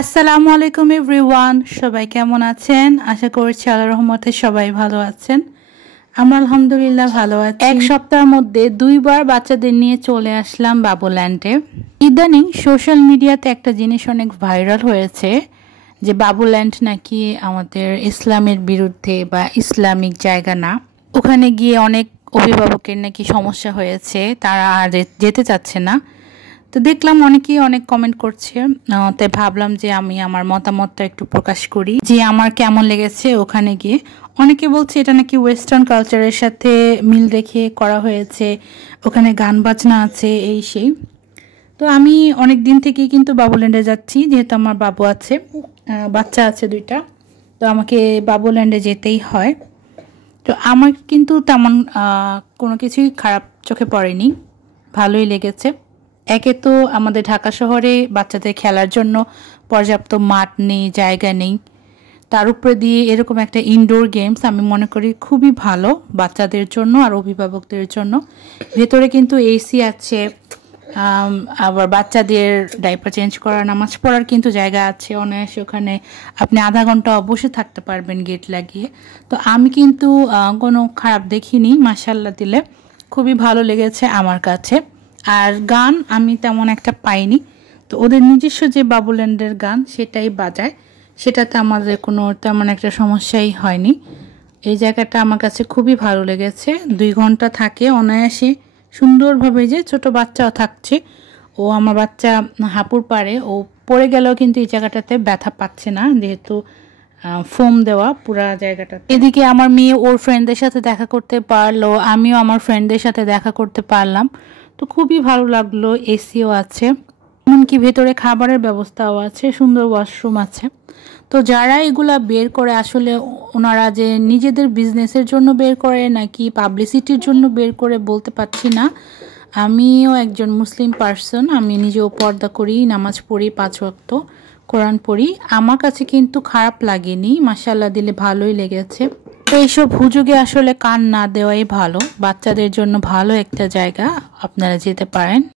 আসসালামু আলাইকুম এভরিওয়ান, সবাই কেমন আছেন? আশা করছি আল্লাহর রহমতে সবাই ভালো আছেন। আমরা আলহামদুলিল্লাহ ভালো আছি। এক সপ্তাহের মধ্যে 2 বার বাচ্চাদের নিয়ে চলে আসলাম বাবুল্যান্ডে। ইদানিং সোশ্যাল মিডিয়াতে একটা জিনিস অনেক ভাইরাল হয়েছে যে বাবুল্যান্ড নাকি আমাদের ইসলামের বিরুদ্ধে বা ইসলামিক জায়গা না। ওখানে গিয়ে অনেক অভিভাবকের নাকি সমস্যা হয়েছে, তারা আর যেতে চাচ্ছে না। তো দেখলাম অনেকেই অনেক কমেন্ট করছে, তাই ভাবলাম যে আমি আমার মতামতটা একটু প্রকাশ করি যে আমার কেমন লেগেছে ওখানে গিয়ে। অনেকে বলছে এটা নাকি ওয়েস্টার্ন কালচারের সাথে মিল রেখে করা হয়েছে, ওখানে গান বাজনা আছে এই সেই। তো আমি অনেক দিন থেকেই কিন্তু বাবুল্যান্ডে যাচ্ছি, যেহেতু আমার বাবু আছে, বাচ্চা আছে 2টা, তো আমাকে বাবুল্যান্ডে যেতেই হয়। তো আমার কিন্তু তেমন কোনো কিছুই খারাপ চোখে পড়েনি, ভালোই লেগেছে। একে তো আমাদের ঢাকা শহরে বাচ্চাদের খেলার জন্য পর্যাপ্ত মাঠ নেই, জায়গা নেই, তার উপরে দিয়ে এরকম একটা ইনডোর গেমস আমি মনে করি খুবই ভালো বাচ্চাদের জন্য আর অভিভাবকদের জন্য। ভেতরে কিন্তু এসি আছে, আবার বাচ্চাদের ডাইপার চেঞ্জ করা, নামাজ পড়ার কিন্তু জায়গা আছে অনায়াসে। ওখানে আপনি আধা ঘন্টা বসে থাকতে পারবেন গেট লাগিয়ে। তো আমি কিন্তু কোনো খারাপ দেখিনি, মাশাআল্লাহ দিলে খুবই ভালো লেগেছে আমার কাছে। আর গান আমি তেমন একটা পাইনি, তো ওদের নিজস্ব যে বাবুল্যান্ডের গান সেটাই বাজায়, সেটাতে আমাদের কোনো তেমন একটা সমস্যাই হয়নি। এই জায়গাটা আমার কাছে খুবই ভালো লেগেছে। 2 ঘন্টা থাকে অনায়াসে সুন্দরভাবে, যে ছোট বাচ্চাও থাকছে। ও আমার বাচ্চা হাঁপুর পারে, ও পড়ে গেলেও কিন্তু এই জায়গাটাতে ব্যথা পাচ্ছে না, যেহেতু ফোম দেওয়া পুরা জায়গাটা। এদিকে আমার মেয়ে ওর ফ্রেন্ডদের সাথে দেখা করতে পারলো, আমিও আমার ফ্রেন্ডদের সাথে দেখা করতে পারলাম। তো খুবই ভালো লাগলো। এসিও আছে, এমনকি ভেতরে খাবারের ব্যবস্থাও আছে, সুন্দর ওয়াশরুম আছে। তো যারা এগুলা বের করে, আসলে ওনারা যে নিজেদের বিজনেসের জন্য বের করে নাকি পাবলিসিটির জন্য বের করে বলতে পারছি না। আমিও একজন মুসলিম পার্সন, আমি নিজেও পর্দা করি, নামাজ পড়ি, 5 ওয়াক্ত কোরআন পড়ি। আমার কাছে কিন্তু খারাপ লাগেনি, মাশাআল্লাহ দিলে ভালোই লেগেছে। তো এইসব হুজুগে আসলে কান না দেওয়াই ভালো, বাচ্চাদের জন্য ভালো একটা জায়গা, আপনারা যেতে পারেন।